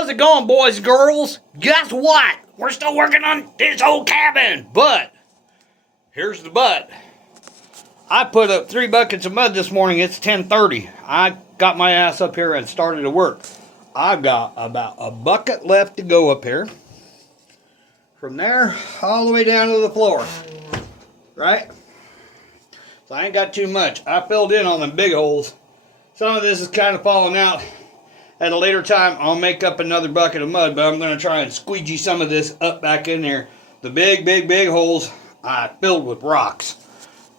How's it going, boys and girls? Guess what? We're still working on this old cabin. But, here's the but. I put up 3 buckets of mud this morning. It's 10:30. I got my ass up here and started to work. I've got about a bucket left to go up here. From there, all the way down to the floor. Right? So I ain't got too much. I filled in on them big holes. Some of this is kind of falling out. At a later time, I'll make up another bucket of mud, but I'm going to try and squeegee some of this up back in there. The big holes I filled with rocks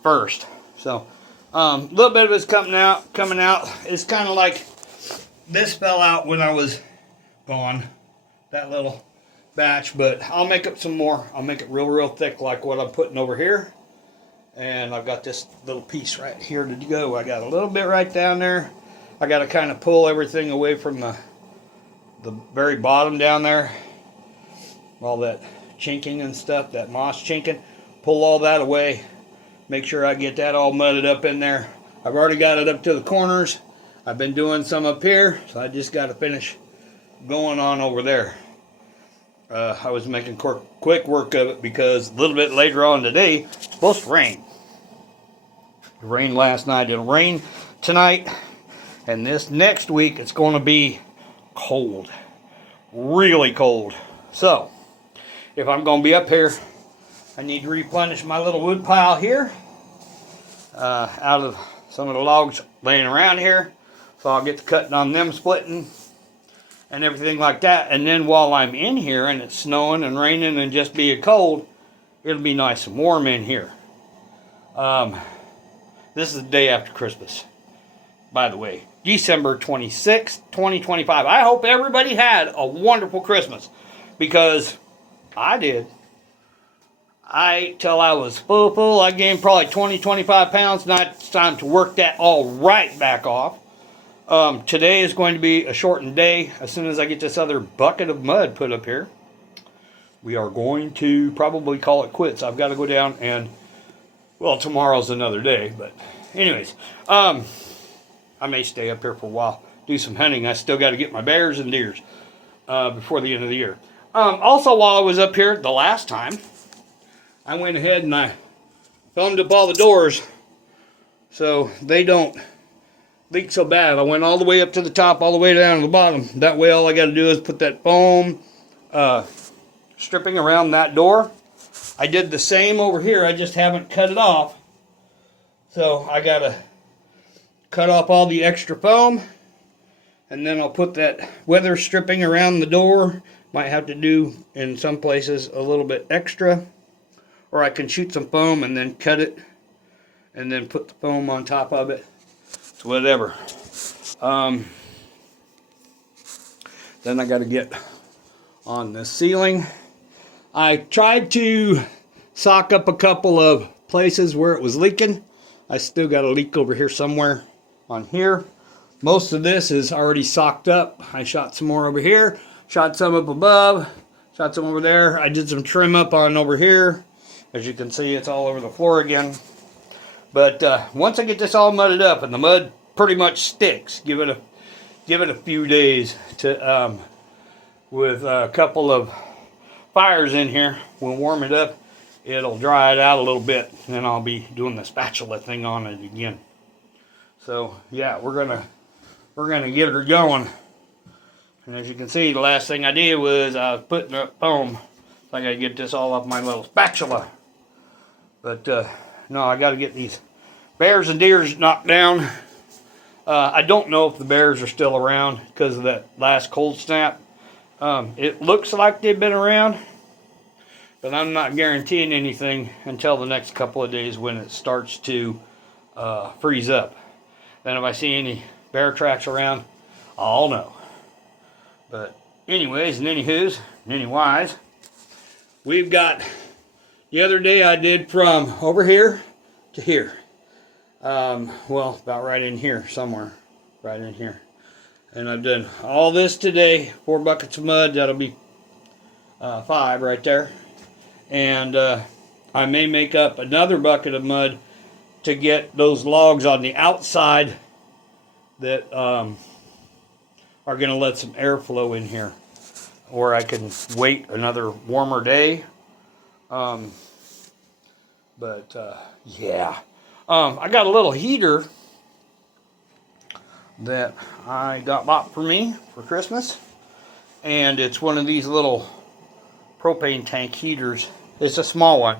first. So, a little bit of it's coming out. It's kind of like this fell out when I was gone, that little batch, but I'll make up some more. I'll make it real thick like what I'm putting over here. And I've got this little piece right here to go. I got a little bit right down there. I got to kind of pull everything away from the very bottom down there. All that chinking and stuff, that moss chinking. Pull all that away. Make sure I get that all mudded up in there. I've already got it up to the corners. I've been doing some up here, so I just got to finish going on over there. I was making quick work of it because a little bit later on today, it's supposed to rain. It rained last night. It'll rain tonight. And this next week, it's going to be cold. Really cold. So, if I'm going to be up here, I need to replenish my little wood pile here. Out of some of the logs laying around here. So I'll get to cutting on them, splitting, and everything like that. And then while I'm in here, and it's snowing and raining and just being cold, it'll be nice and warm in here. This is the day after Christmas, by the way. December 26th, 2025. I hope everybody had a wonderful Christmas, because I did. I ate till I was full. I gained probably 20-25 pounds. Now it's time to work that all right back off. Today is going to be a shortened day. As soon as I get this other bucket of mud put up here, we are going to probably call it quits. I've got to go down and, well, tomorrow's another day. But anyways, I may stay up here for a while, do some hunting. I still got to get my bears and deers before the end of the year. Also, while I was up here the last time, I went ahead and I foamed up all the doors so they don't leak so bad. I went all the way up to the top, all the way down to the bottom. That way all I got to do is put that foam stripping around that door. I did the same over here. I just haven't cut it off. So I got to cut off all the extra foam, and then I'll put that weather stripping around the door. Might have to do in some places a little bit extra, or I can shoot some foam and then cut it and then put the foam on top of it. It's whatever. Then I got to get on the ceiling. I tried to sock up a couple of places where it was leaking. I still got a leak over here somewhere on here. Most of this is already socked up. I shot some more over here, shot some up above, shot some over there. I did some trim up on over here. As you can see, it's all over the floor again. But once I get this all mudded up and the mud pretty much sticks, give it a few days to with a couple of fires in here. We'll warm it up. It'll dry it out a little bit, and then I'll be doing the spatula thing on it again. So yeah, we're gonna get her going. And as you can see, the last thing I did was I was putting up foam. So I gotta get this all off my little spatula. But no, I gotta get these bears and deers knocked down. I don't know if the bears are still around because of that last cold snap. It looks like they've been around, but I'm not guaranteeing anything until the next couple of days when it starts to freeze up. Then if I see any bear tracks around, I'll know. But anyways, and anywho's, and anywise, we've got, the other day I did from over here to here. Well, about right in here somewhere. Right in here. And I've done all this today. 4 buckets of mud. That'll be 5 right there. And I may make up another bucket of mud to get those logs on the outside that are going to let some airflow in here. or I can wait another warmer day. Yeah. I got a little heater that I got bought for me for Christmas. And it's one of these little propane tank heaters. It's a small one.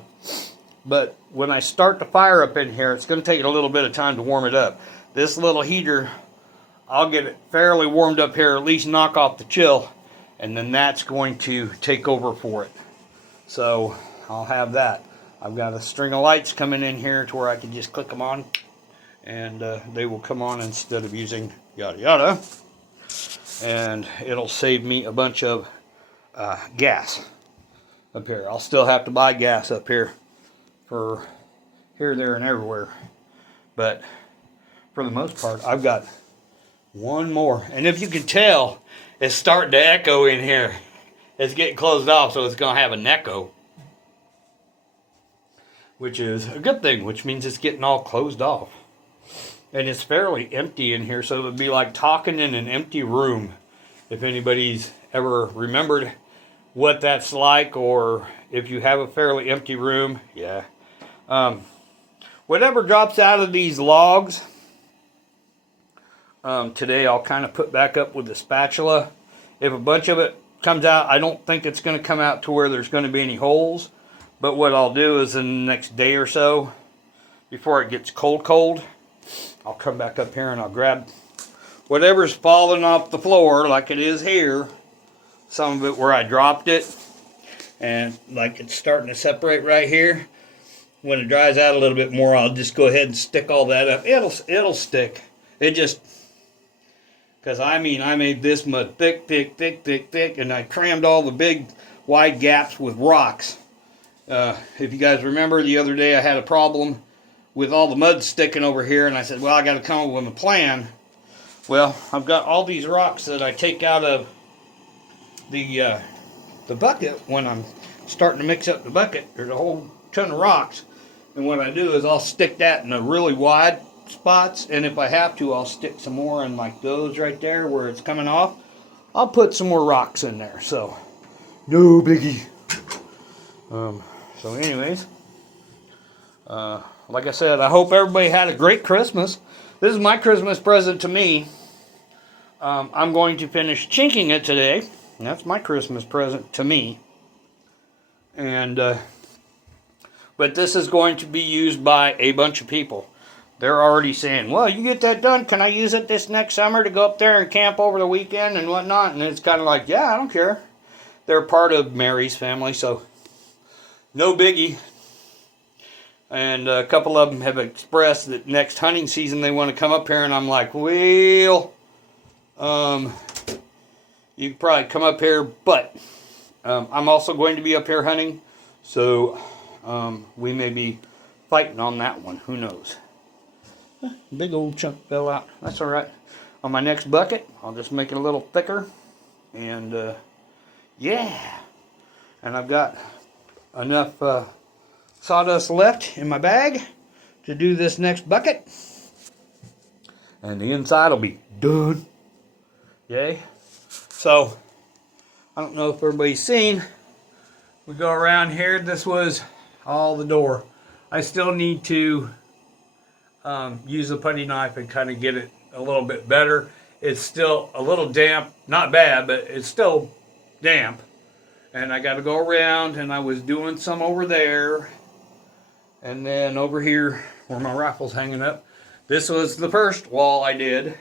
But when I start the fire up in here, it's going to take a little bit of time to warm it up. This little heater, I'll get it fairly warmed up here, at least knock off the chill, and then that's going to take over for it. So I'll have that. I've got a string of lights coming in here to where I can just click them on, and they will come on instead of using yada yada. And it'll save me a bunch of gas up here. I'll still have to buy gas up here for here, there, and everywhere. But for the most part, I've got one more. And if you can tell, it's starting to echo in here. It's getting closed off, so it's going to have an echo. Which is a good thing, which means it's getting all closed off. And it's fairly empty in here, so it would be like talking in an empty room. If anybody's ever remembered what that's like, or if you have a fairly empty room, yeah. Whatever drops out of these logs, today I'll kind of put back up with the spatula. If a bunch of it comes out, I don't think it's going to come out to where there's going to be any holes. But what I'll do is in the next day or so, before it gets cold, I'll come back up here and I'll grab whatever's falling off the floor, like it is here. Some of it where I dropped it, and like it's starting to separate right here. When it dries out a little bit more, I'll just go ahead and stick all that up. It'll stick. It just, because I made this mud thick, and I crammed all the big wide gaps with rocks. If you guys remember, the other day I had a problem with all the mud sticking over here, and I said, well, I got to come up with a plan. Well, I've got all these rocks that I take out of the bucket when I'm starting to mix up the bucket. There's a whole ton of rocks, and what I do is I'll stick that in the really wide spots, and if I have to, I'll stick some more in like those right there where it's coming off. I'll put some more rocks in there, so no biggie. So anyways, like I said, I hope everybody had a great Christmas. This is my Christmas present to me. I'm going to finish chinking it today. And that's my Christmas present to me. And but this is going to be used by a bunch of people. They're already saying, well, you get that done, can I use it this next summer to go up there and camp over the weekend and whatnot? And it's kind of like, yeah, I don't care. They're part of Mary's family, so no biggie. And a couple of them have expressed that next hunting season they want to come up here, and I'm like, well, you can probably come up here, but I'm also going to be up here hunting, so we may be fighting on that one. Who knows? Big old chunk fell out. That's all right. On my next bucket, I'll just make it a little thicker, and yeah. And I've got enough sawdust left in my bag to do this next bucket, and the inside will be done. Yay. So I don't know if everybody's seen, we go around here. This was all the door. I still need to use a putty knife and kind of get it a little bit better. It's still a little damp, not bad, but it's still damp. And I got to go around, and I was doing some over there. And then over here, where my rifle's hanging up, this was the first wall I did.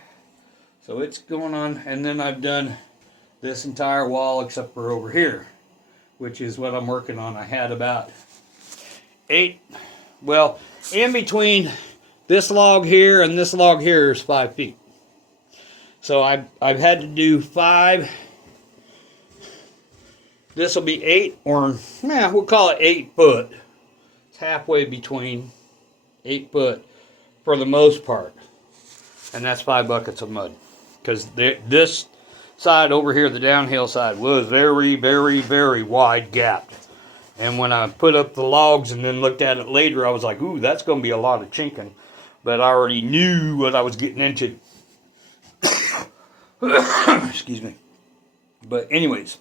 So it's going on, and then I've done this entire wall except for over here, which is what I'm working on. I had about 8, well, in between this log here and this log here is 5 feet. So I've had to do 5. This will be 8, or we'll call it 8 foot. It's halfway between 8 foot for the most part. And that's 5 buckets of mud. Because this side over here, the downhill side, was very, very, very wide gapped. And when I put up the logs and then looked at it later, I was like, ooh, that's going to be a lot of chinking. But I already knew what I was getting into. Excuse me. But anyways,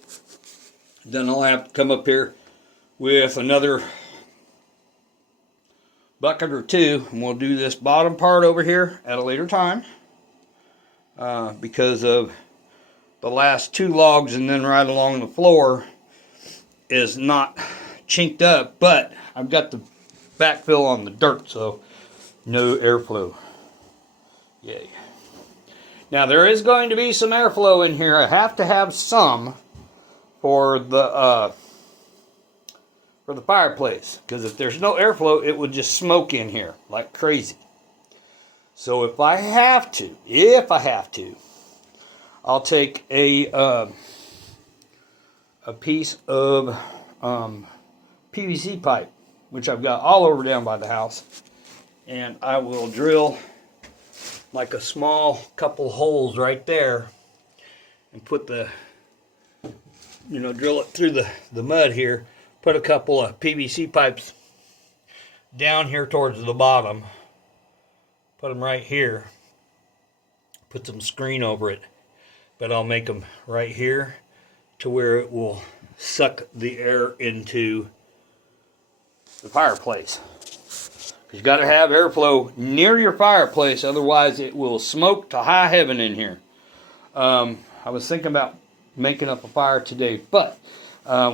Then I'll have to come up here with another bucket or two, and we'll do this bottom part over here at a later time, because of the last two logs and then right along the floor is not chinked up, but I've got the backfill on the dirt, so no airflow. Yay. Now there is going to be some airflow in here. I have to have some for the fireplace, because if there's no airflow, it would just smoke in here like crazy. So if I have to, I'll take a piece of PVC pipe, which I've got all over down by the house, and I will drill like a small couple holes right there and put the, drill it through the mud here, put a couple of PVC pipes down here towards the bottom, put them right here, put some screen over it, but I'll make them right here to where it will suck the air into the fireplace. You got to have airflow near your fireplace, otherwise it will smoke to high heaven in here. I was thinking about making up a fire today, but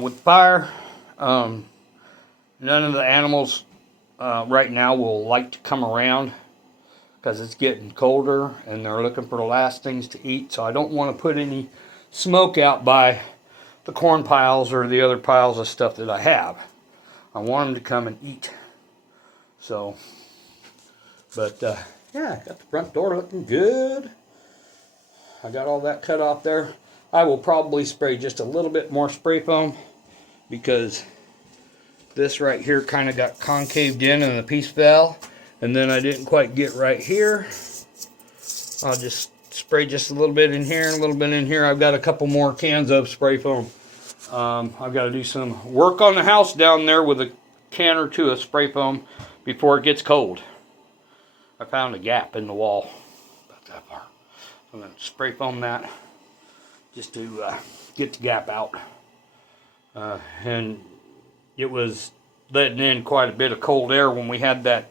with fire, none of the animals right now will like to come around, because it's getting colder and they're looking for the last things to eat. So I don't want to put any smoke out by the corn piles or the other piles of stuff that I have. I want them to come and eat. So, but yeah, got the front door looking good. I got all that cut off there. I will probably spray just a little bit more spray foam, because this right here kind of got concaved in and the piece fell, and then I didn't quite get right here. I'll just spray just a little bit in here and a little bit in here. I've got a couple more cans of spray foam. I've got to do some work on the house down there with a can or two of spray foam before it gets cold. I found a gap in the wall about that far. I'm going to spray foam that just to get the gap out. And it was letting in quite a bit of cold air when we had that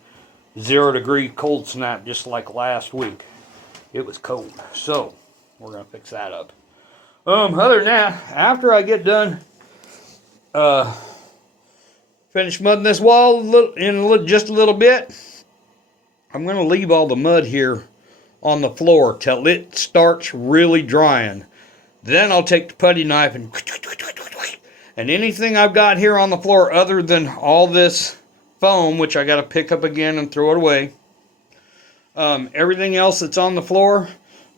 0-degree cold snap just like last week. It was cold. So we're going to fix that up. Other than that, after I get done finish mudding this wall just a little bit, I'm going to leave all the mud here on the floor till it starts really drying. Then I'll take the putty knife and anything I've got here on the floor other than all this foam, which I got to pick up again and throw it away. Everything else that's on the floor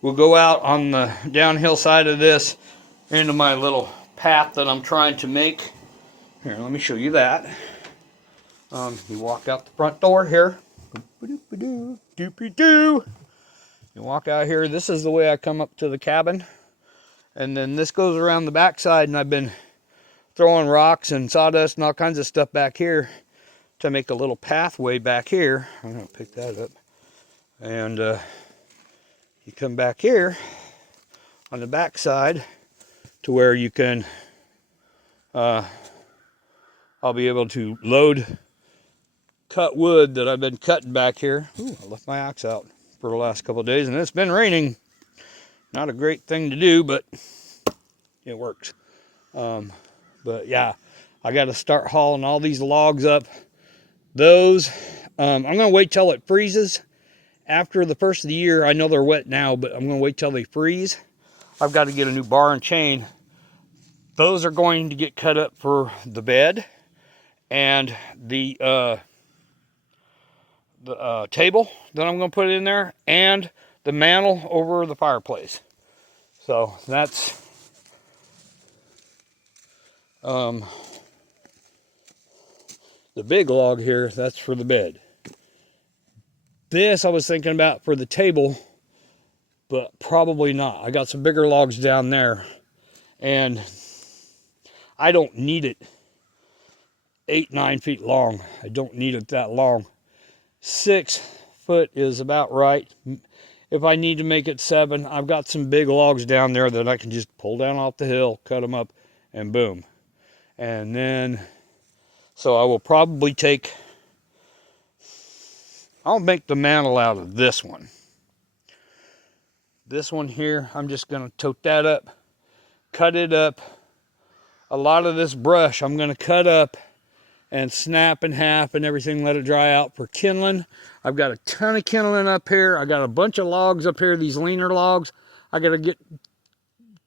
will go out on the downhill side of this into my little path that I'm trying to make. Here, let me show you that. You walk out the front door here. You walk out here. This is the way I come up to the cabin. And then this goes around the backside, and I've been throwing rocks and sawdust and all kinds of stuff back here to make a little pathway back here. I'm going to pick that up. And you come back here on the backside to where you can, I'll be able to load cut wood that I've been cutting back here. Ooh, I left my axe out for the last couple of days, and it's been raining. Not a great thing to do, but it works. But yeah, I got to start hauling all these logs up. Those, I'm going to wait till it freezes. After the first of the year, I know they're wet now, but I'm going to wait till they freeze. I've got to get a new bar and chain. Those are going to get cut up for the bed and the table that I'm going to put in there, and the mantle over the fireplace. So that's the big log here. That's for the bed. This I was thinking about for the table, but probably not. I got some bigger logs down there, and I don't need it 8-9 feet long. I don't need it that long. 6 foot is about right. If I need to make it 7, I've got some big logs down there that I can just pull down off the hill, cut them up, and boom. And then, so I will probably I'll make the mantle out of this one. This one here, I'm just going to tote that up, cut it up. A lot of this brush I'm going to cut up and snap in half and everything, let it dry out for kindling. I've got a ton of kindling up here. I got a bunch of logs up here, these leaner logs. I got to get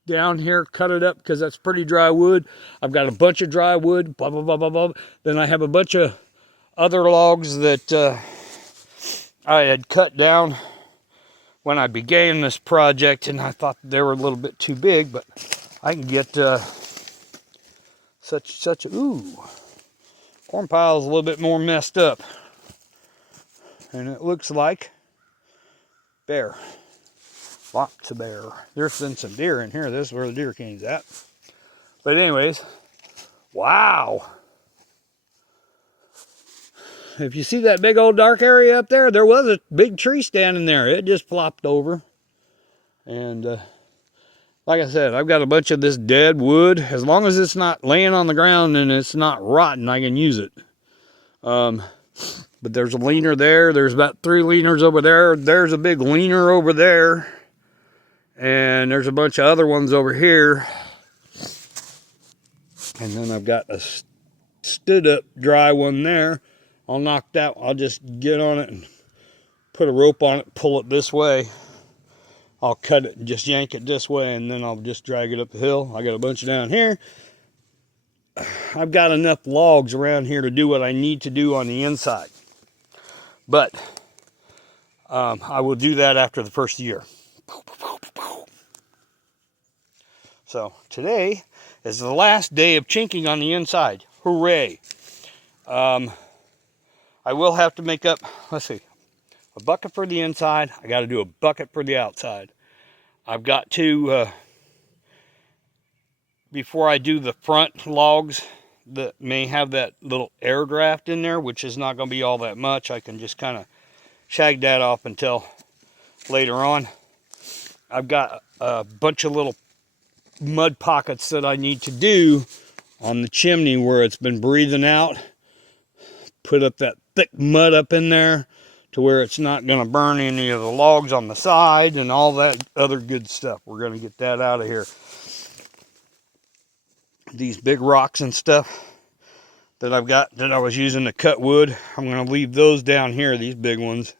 down here, cut it up because that's pretty dry wood. I've got a bunch of dry wood, blah, blah, blah, blah, blah. Then I have a bunch of other logs that I had cut down when I began this project, and I thought they were a little bit too big, but I can get ooh, corn pile's a little bit more messed up. And it looks like bear. Lots of bear. There's been some deer in here. This is where the deer king's at. But anyways, wow. If you see that big old dark area up there, there was a big tree standing there. It just flopped over. And like I said, I've got a bunch of this dead wood. As long as it's not laying on the ground and it's not rotten, I can use it. But there's a leaner there. There's about 3 leaners over there. There's a big leaner over there. And there's a bunch of other ones over here. And then I've got a stood up dry one there. I'll knock that. I'll just get on it and put a rope on it, pull it this way. I'll cut it and just yank it this way, and then I'll just drag it up the hill. I got a bunch down here. I've got enough logs around here to do what I need to do on the inside. But I will do that after the first year. So today is the last day of chinking on the inside. Hooray. I will have to make up, let's see, a bucket for the inside. I got to do a bucket for the outside. I've got to, before I do the front logs that may have that little air draft in there, which is not going to be all that much, I can just kind of shag that off until later on. I've got a bunch of little mud pockets that I need to do on the chimney where it's been breathing out. Put up that thick mud up in there to where it's not going to burn any of the logs on the side and all that other good stuff. We're going to get that out of here. These big rocks and stuff that I've got that I was using to cut wood, I'm going to leave those down here, these big ones,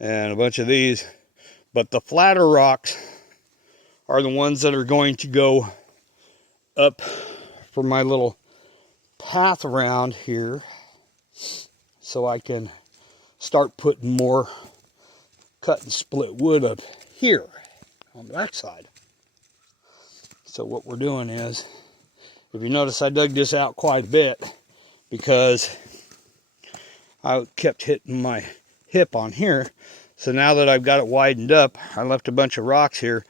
and a bunch of these. But the flatter rocks are the ones that are going to go up for my little path around here, so I can start putting more cut and split wood up here on the back side. So what we're doing is, if you notice, I dug this out quite a bit because I kept hitting my hip on here. So now that I've got it widened up, I left a bunch of rocks here.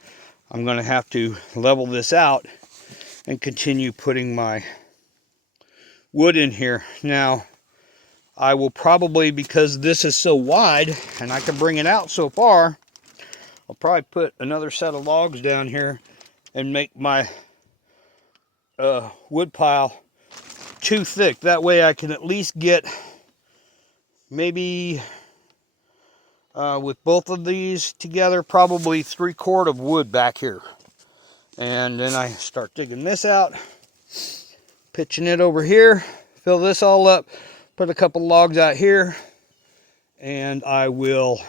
I'm going to have to level this out and continue putting my wood in here. Now, I will probably, because this is so wide and I can bring it out so far, I'll probably put another set of logs down here and make my wood pile too thick. That way I can at least get maybe with both of these together, probably 3/4 of wood back here. And then I start digging this out, pitching it over here, fill this all up, put a couple logs out here, and I will,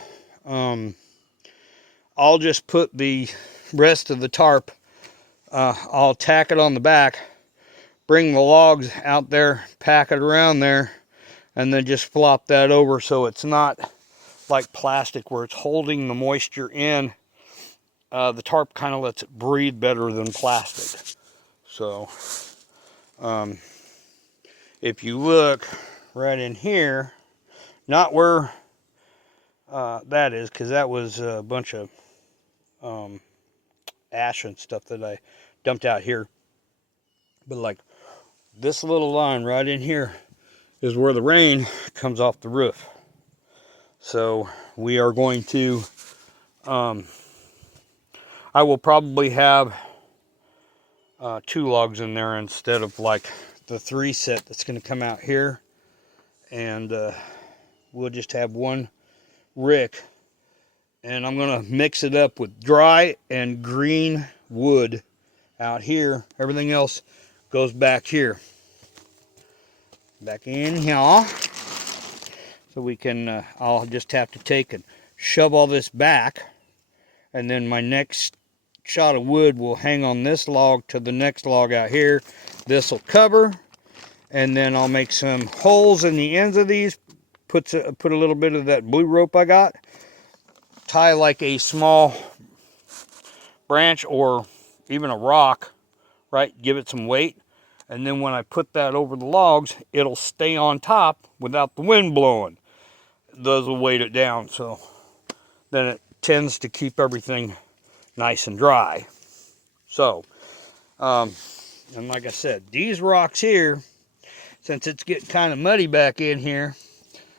I'll just put the rest of the tarp, I'll tack it on the back, bring the logs out there, pack it around there, and then just flop that over so it's not like plastic where it's holding the moisture in. The tarp kind of lets it breathe better than plastic. So, if you look right in here, not where that is, because that was a bunch of ash and stuff that I dumped out here. But like this little line right in here is where the rain comes off the roof. So we are going to, I will probably have 2 logs in there instead of like the 3 set that's going to come out here, and we'll just have one rick, and I'm going to mix it up with dry and green wood out here. Everything else goes back here, back in here. So we can, I'll just have to take and shove all this back, and then my next shot of wood will hang on this log to the next log out here. This will cover, and then I'll make some holes in the ends of these, put a little bit of that blue rope I got, tie like a small branch or even a rock, right, give it some weight, and then when I put that over the logs, it'll stay on top without the wind blowing. Those will weight it down, so then it tends to keep everything nice and dry. So, and like I said, these rocks here, since it's getting kind of muddy back in here,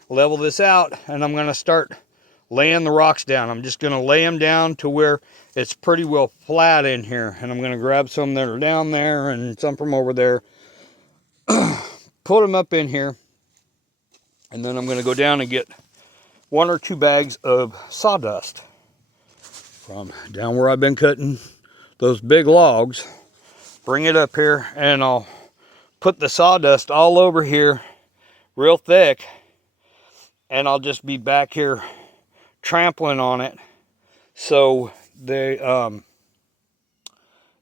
level this out, and I'm going to start laying the rocks down. I'm just going to lay them down to where it's pretty well flat in here, and I'm going to grab some that are down there and some from over there, put them up in here, and then I'm going to go down and get 1 or 2 bags of sawdust from down where I've been cutting those big logs. Bring it up here, and I'll put the sawdust all over here real thick, and I'll just be back here trampling on it, so it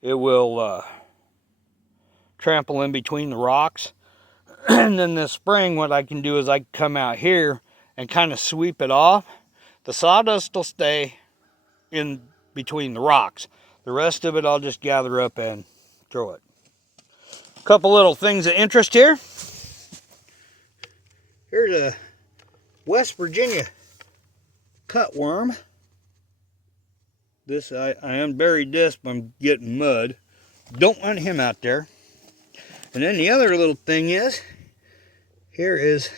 will trample in between the rocks. And then this spring, what I can do is I can come out here and kind of sweep it off. The sawdust will stay in between the rocks. The rest of it I'll just gather up and throw it. A couple little things of interest here. Here's a West Virginia cutworm. This, I unburied this, but I'm getting mud. Don't want him out there. And then the other little thing is, here is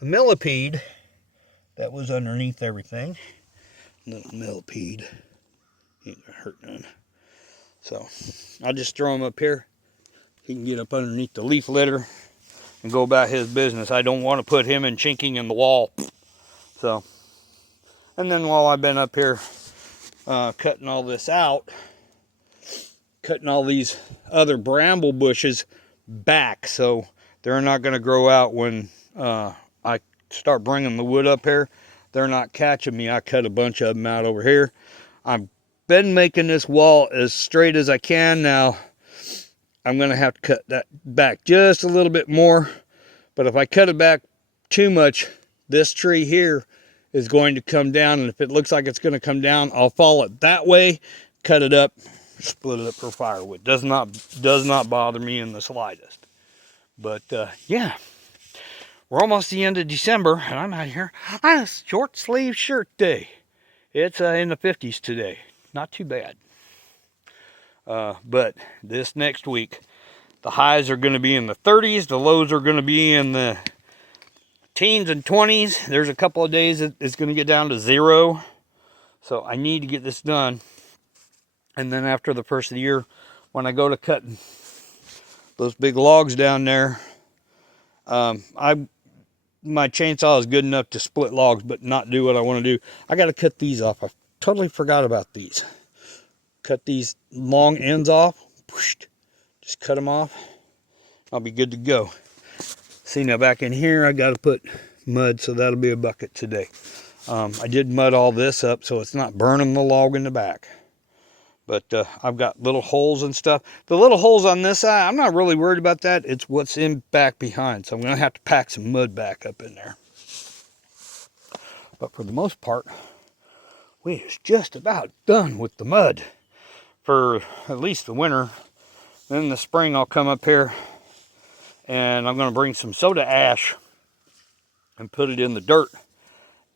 a millipede that was underneath everything. Little millipede. Ain't gonna hurt none. So, I'll just throw him up here. He can get up underneath the leaf litter and go about his business. I don't want to put him in chinking in the wall. So, and then while I've been up here cutting all this out, cutting all these other bramble bushes back, so they're not going to grow out when I start bringing the wood up here. They're not catching me. I cut a bunch of them out over here. I've been making this wall as straight as I can. Now I'm going to have to cut that back just a little bit more, but if I cut it back too much, this tree here is going to come down, and if it looks like it's going to come down, I'll follow it that way, cut it up, split it up for firewood. Does not bother me in the slightest. But yeah, we're almost the end of December, and I'm out here on a short sleeve shirt day. It's in the 50s today. Not too bad. But this next week, the highs are going to be in the 30s. The lows are going to be in the teens and 20s. There's a couple of days that it's going to get down to 0. So I need to get this done. And then after the first of the year, when I go to cutting those big logs down there, my chainsaw is good enough to split logs, but not do what I want to do. I got to cut these off. I totally forgot about these. Cut these long ends off. Just cut them off. I'll be good to go. See, now back in here, I got to put mud, so that'll be a bucket today. I did mud all this up so it's not burning the log in the back. But I've got little holes and stuff. The little holes on this side, I'm not really worried about that. It's what's in back behind. So I'm going to have to pack some mud back up in there. But for the most part, we're just about done with the mud for at least the winter. Then in the spring, I'll come up here and I'm going to bring some soda ash and put it in the dirt.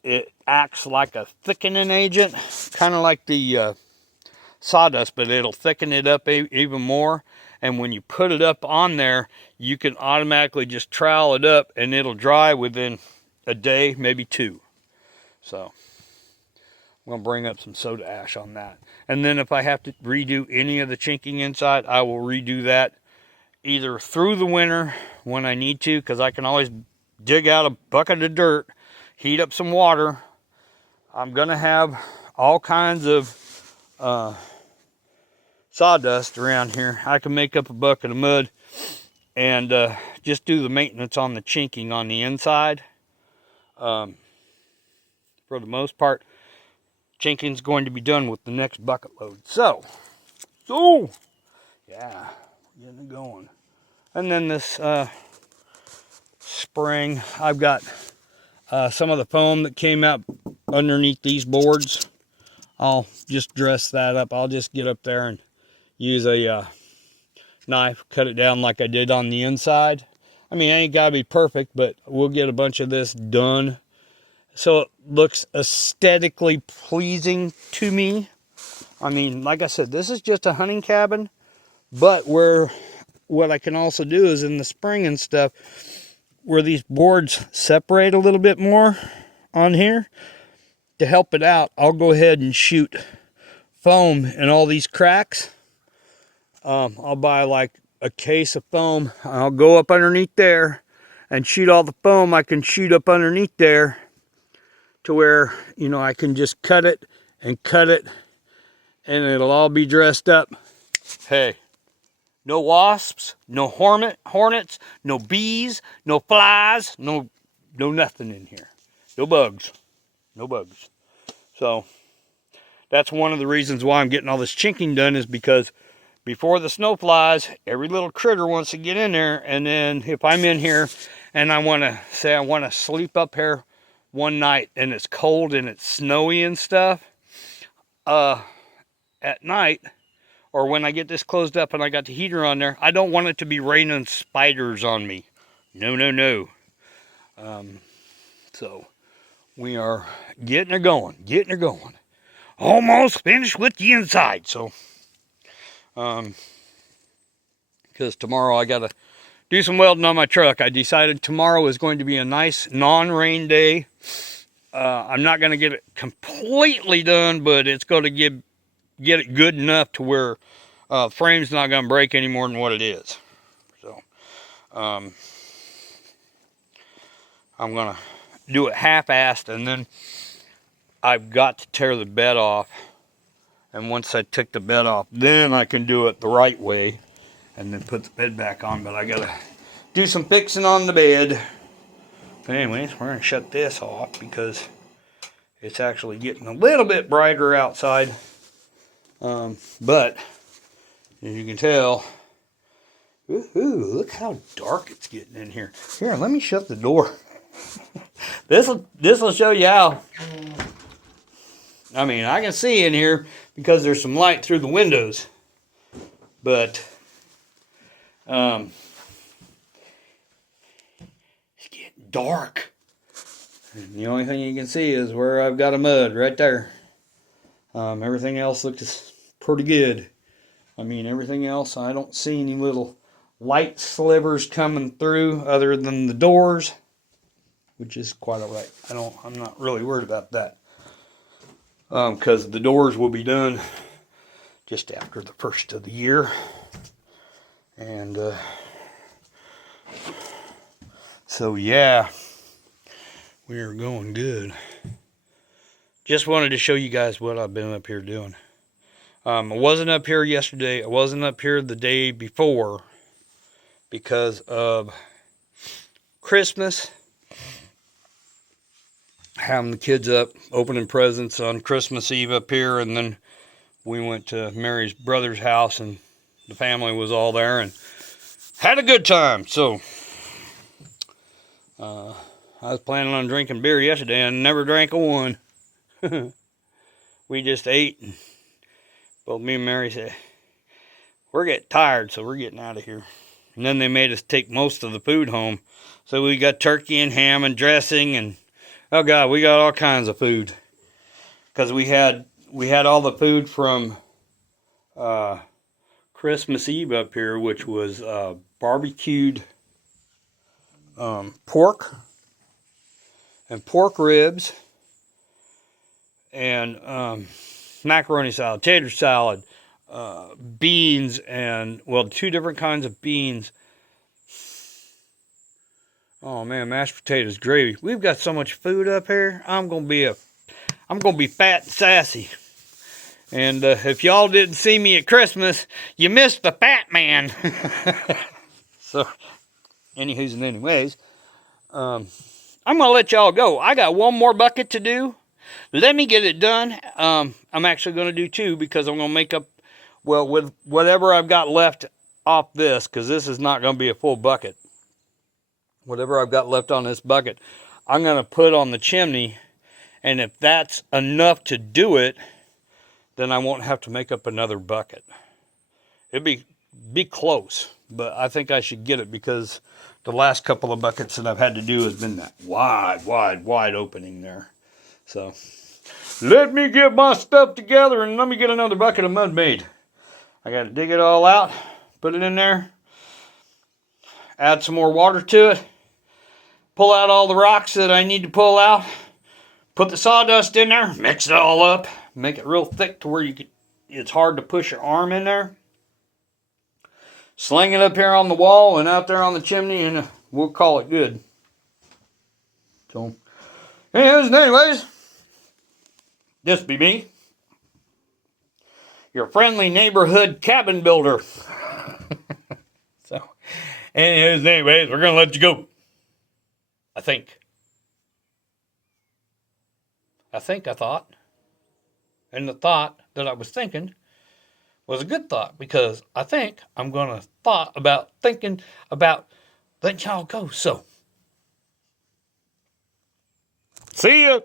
It acts like a thickening agent, kind of like the sawdust, but it'll thicken it up even more. And when you put it up on there, you can automatically just trowel it up and it'll dry within a day, maybe 2. So I'm going to bring up some soda ash on that. And then if I have to redo any of the chinking inside, I will redo that either through the winter when I need to, because I can always dig out a bucket of dirt, heat up some water. I'm going to have all kinds of sawdust around here. I can make up a bucket of mud and just do the maintenance on the chinking on the inside. For the most part, chinking's going to be done with the next bucket load. So yeah, getting it going. And then this spring, I've got some of the foam that came out underneath these boards. I'll just dress that up. I'll just get up there and use a knife, cut it down like I did on the inside. I mean, it ain't gotta be perfect, but we'll get a bunch of this done so it looks aesthetically pleasing to me. I mean, like I said, this is just a hunting cabin, but what I can also do is in the spring and stuff, where these boards separate a little bit more on here, to help it out, I'll go ahead and shoot foam in all these cracks. I'll buy like a case of foam. I'll go up underneath there and shoot all the foam I can shoot up underneath there, to where, you know, I can just cut it and it'll all be dressed up. Hey, no wasps, no hornets, no bees, no flies, no nothing in here. No bugs. No bugs. So that's one of the reasons why I'm getting all this chinking done, is because before the snow flies, every little critter wants to get in there. And then if I'm in here and I want to sleep up here one night and it's cold and it's snowy and stuff, at night, or when I get this closed up and I got the heater on there, I don't want it to be raining spiders on me. No. So we are getting her going. Almost finished with the inside. So, because tomorrow I got to do some welding on my truck. I decided tomorrow is going to be a nice non-rain day. I'm not going to get it completely done, but it's going to get it good enough to where the frame's not going to break any more than what it is. So, I'm going to do it half-assed, and then I've got to tear the bed off. And once I took the bed off, then I can do it the right way and then put the bed back on. But I got to do some fixing on the bed. But anyways, we're going to shut this off because it's actually getting a little bit brighter outside. But as you can tell, look how dark it's getting in here. Here, let me shut the door. This will show you how. I mean, I can see in here because there's some light through the windows, but it's getting dark. And the only thing you can see is where I've got a mud right there. Everything else looks pretty good. I mean, everything else, I don't see any little light slivers coming through other than the doors, which is quite all right. I'm not really worried about that. Because the doors will be done just after the first of the year. And so yeah, we are going good. Just wanted to show you guys what I've been up here doing. I wasn't up here yesterday. I wasn't up here the day before because of Christmas. Having the kids up, opening presents on Christmas Eve up here, and then we went to Mary's brother's house, and the family was all there, and had a good time. So, I was planning on drinking beer yesterday, and never drank a one. We just ate, and both me and Mary said, we're getting tired, so we're getting out of here. And then they made us take most of the food home. So we got turkey and ham and dressing, and oh God, we got all kinds of food. Because we had all the food from Christmas Eve up here, which was barbecued pork and pork ribs and macaroni salad, tater salad, beans and, well, 2 different kinds of beans. Oh man, mashed potatoes, gravy. We've got so much food up here. I'm gonna be fat and sassy. And if y'all didn't see me at Christmas, you missed the fat man. So, anywho's and anyways, I'm gonna let y'all go. I got 1 more bucket to do. Let me get it done. I'm actually gonna do 2 because I'm gonna make up, well, with whatever I've got left off this, because this is not gonna be a full bucket. Whatever I've got left on this bucket, I'm going to put on the chimney. And if that's enough to do it, then I won't have to make up another bucket. It'd be close, but I think I should get it because the last couple of buckets that I've had to do has been that wide opening there. So, let me get my stuff together and let me get another bucket of mud made. I got to dig it all out, put it in there, add some more water to it, pull out all the rocks that I need to pull out, put the sawdust in there, mix it all up, make it real thick to where it's hard to push your arm in there. Sling it up here on the wall and out there on the chimney, and we'll call it good. So, anyways, this be me, your friendly neighborhood cabin builder. So, anyways, we're gonna let you go. I thought. And the thought that I was thinking was a good thought, because I think I'm going to thinking about letting y'all go. So, see ya.